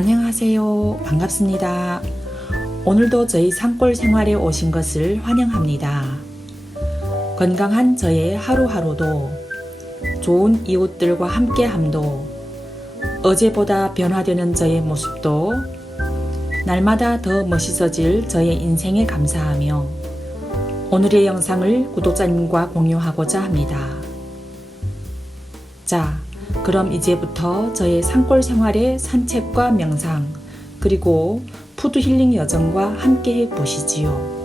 안녕하세요. 반갑습니다. 오늘도 저희 산골 생활에 오신 것을 환영합니다. 건강한 저의 하루하루도 좋은 이웃들과 함께함도 어제보다 변화되는 저의 모습도 날마다 더 멋있어질 저의 인생에 감사하며 오늘의 영상을 구독자님과 공유하고자 합니다. 자, 그럼 이제부터 저의 산골 생활의 산책과 명상 그리고 푸드 힐링 여정과 함께 해 보시지요.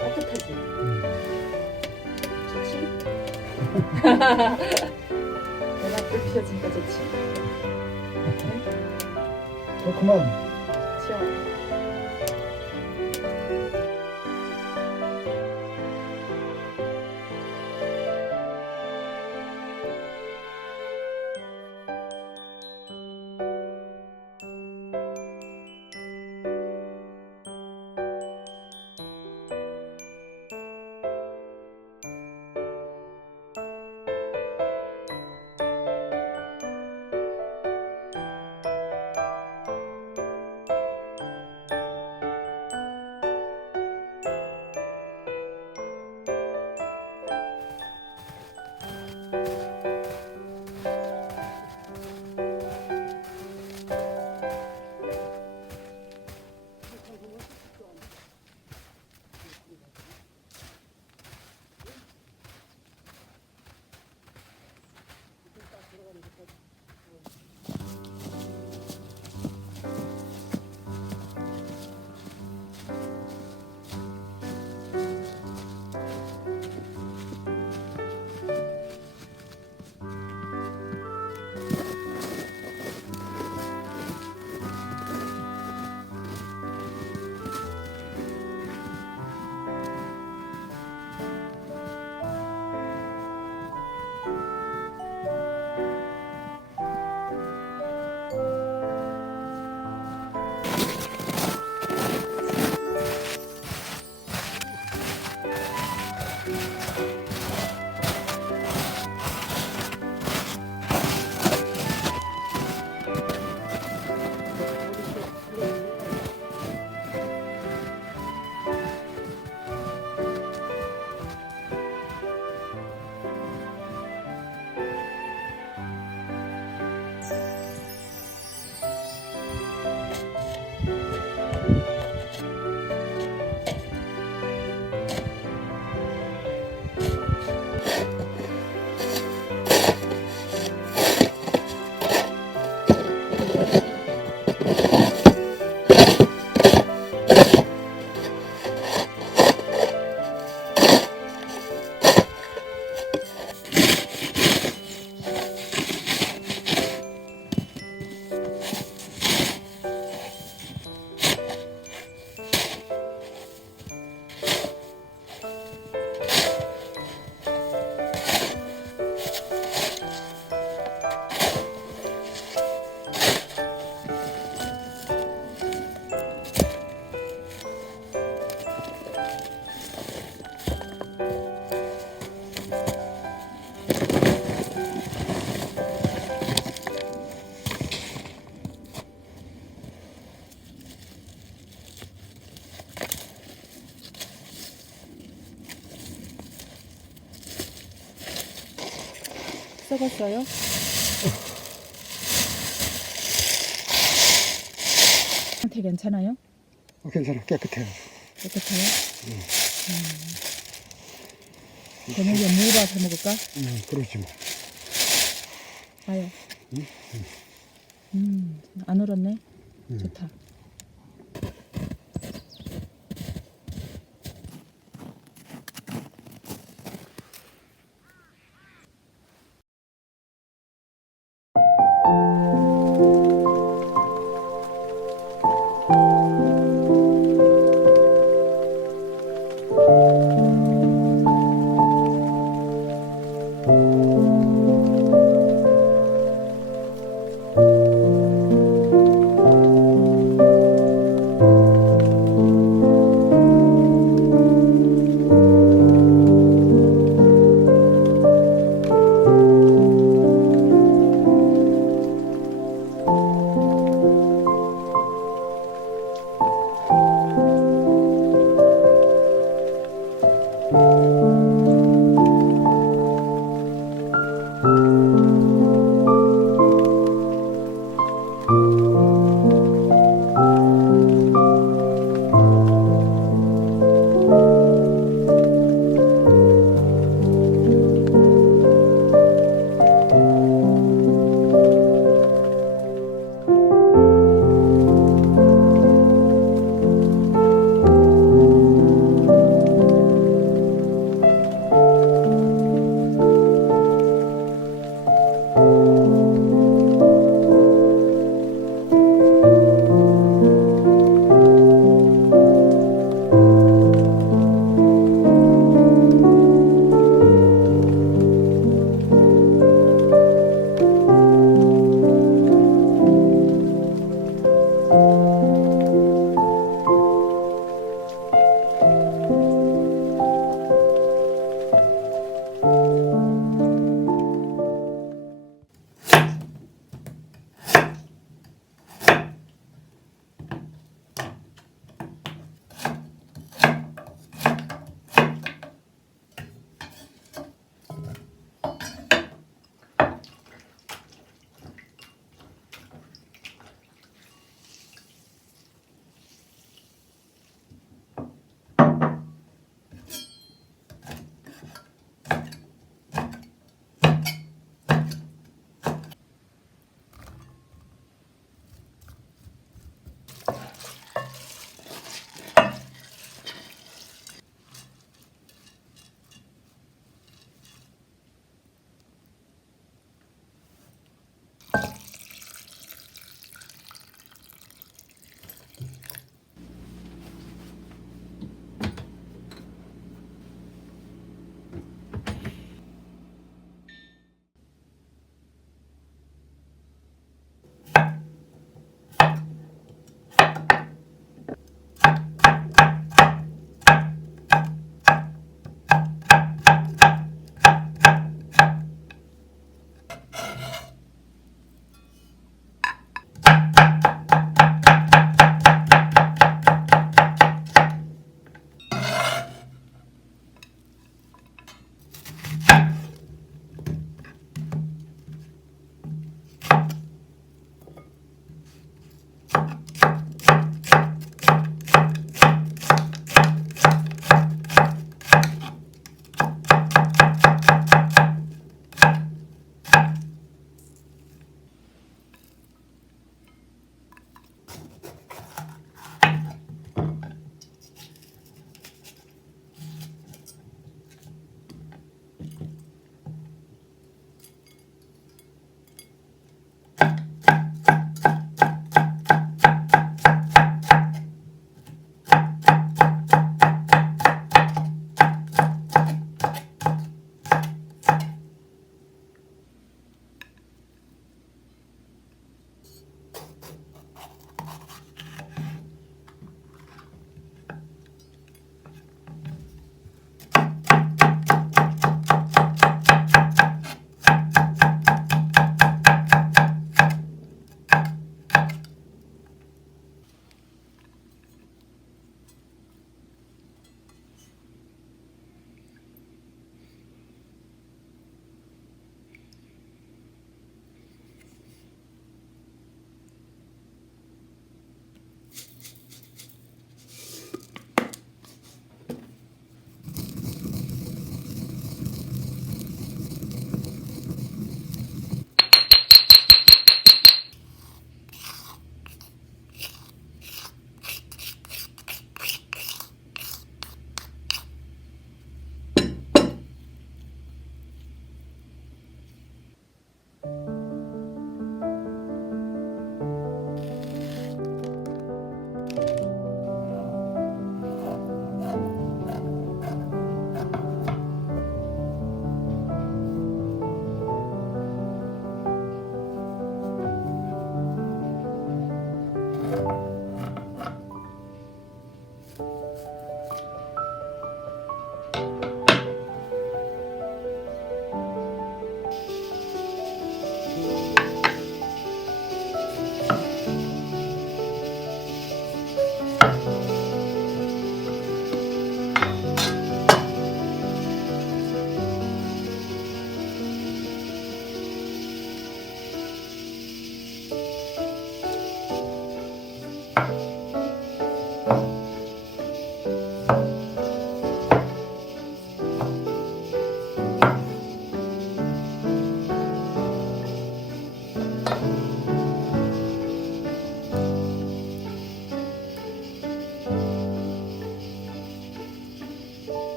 따뜻하지? 좋지? 내가 불 피워지니까 좋지? 그만. 좋죠? 썩었어요? 상태 괜찮아요? 괜찮아. 깨끗해요. 깨끗해요? 저녁에 무밥 해 먹을까? 그러지 뭐. 봐요. 안 울었네. 좋다.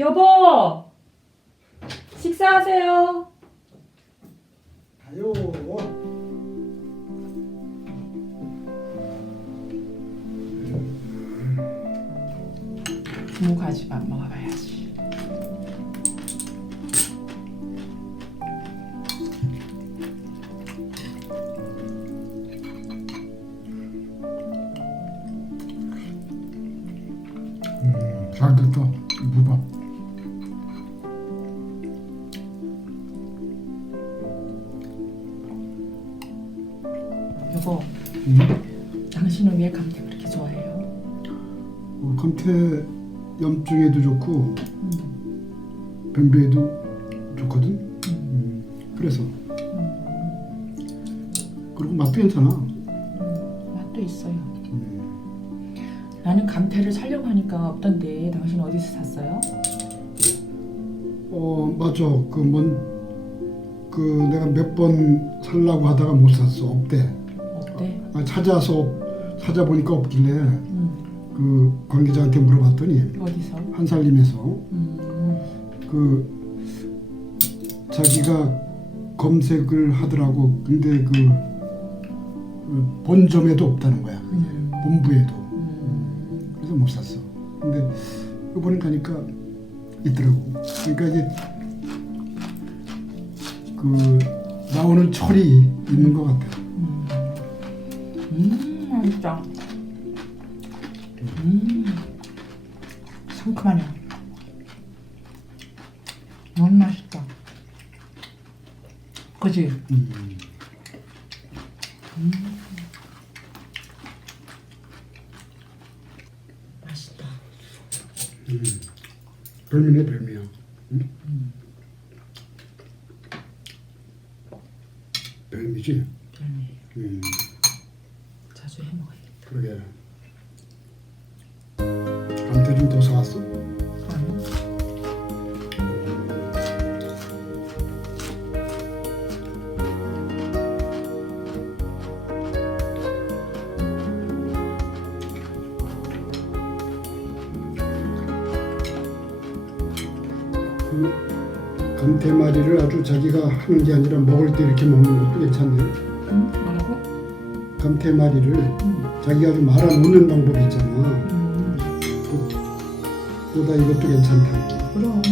여보, 식사하세요. 가요. ㅅ무가지밥 먹어봐야지. 잘 됐다. 무밥. 여보, 당신은 왜 감태 그렇게 좋아해요? 감태 염증에도 좋고 변비에도 좋거든. 그래서 그리고 맛도 괜찮아. 맛도 있어요. 나는 감태를 사려고 하니까 없던데 당신 어디서 샀어요? 맞아. 내가 몇 번 살라고 하다가 못 샀어. 없대. 어때? 찾아보니까 없길래 그 관계자한테 물어봤더니 어디서? 한살림에서 자기가 검색을 하더라고. 근데 본점에도 없다는 거야. 본부에도. 그래서 못 샀어. 근데 이번에 가니까 있더라고. 그러니까 이게 나오는 철이 있는 것 같아. 맛있다. 상큼하네. 너무 맛있다. 그치? 맛있다. 별미네, 별미야. 별미지? 별미. 자주 해 먹어야겠다. 그러게. 감태 좀 더 사왔어? 아니. 감태말이를 아주 자기가 하는 게 아니라 먹을 때 이렇게 먹는 것도 괜찮네. 뭐라고? 감태말이를 자기가 좀 말아 놓는 방법이 있잖아. 보다 이것도 괜찮다. 그럼.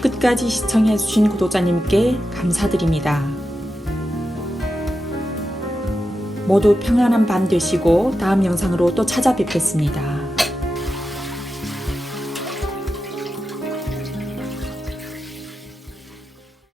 끝까지 시청해주신 구독자님께 감사드립니다. 모두 평안한 밤 되시고 다음 영상으로 또 찾아뵙겠습니다.